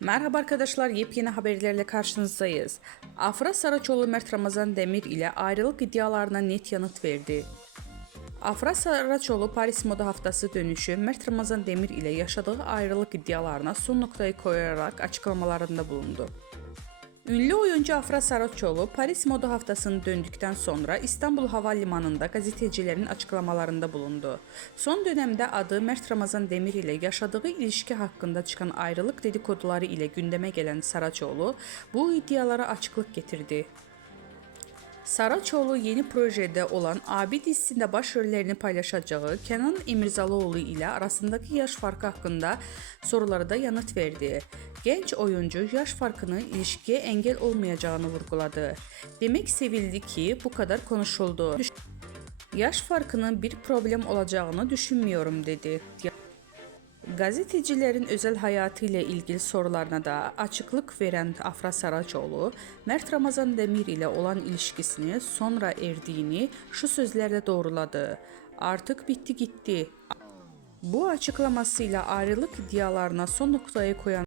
Merhaba arkadaşlar, yepyeni haberlerle karşınızdayız. Afra Saraçoğlu Mert Ramazan Demir ile ayrılık iddialarına net yanıt verdi. Afra Saraçoğlu Paris Moda Haftası dönüşü Mert Ramazan Demir ile yaşadığı ayrılık iddialarına son noktayı koyarak açıklamalarında bulundu. Ünlü oyuncu Afra Saraçoğlu Paris Moda Haftası'nı döndükten sonra İstanbul Havalimanı'nda gazetecilerin açıklamalarında bulundu. Son dönemde adı Mert Ramazan Demir ile yaşadığı ilişki hakkında çıkan ayrılık dedikoduları ile gündeme gelen Saraçoğlu bu iddialara açıklık getirdi. Saraçoğlu yeni projede olan Abi dizisinde başrollerini paylaşacağı Kenan İmirzalıoğlu ile arasındaki yaş farkı hakkında sorulara da yanıt verdi. Genç oyuncu yaş farkının ilişkiye engel olmayacağını vurguladı. Demek sevildi ki bu kadar konuşuldu. Yaş farkının bir problem olacağını düşünmüyorum dedi. Gazetecilerin özel hayatı ile ilgili sorularına da açıklık veren Afra Saraçoğlu, Mert Ramazan Demir ile olan ilişkisini sonra erdiğini şu sözlerle doğruladı. Artık bitti gitti. Bu açıklamasıyla ayrılık iddialarına son noktayı koyan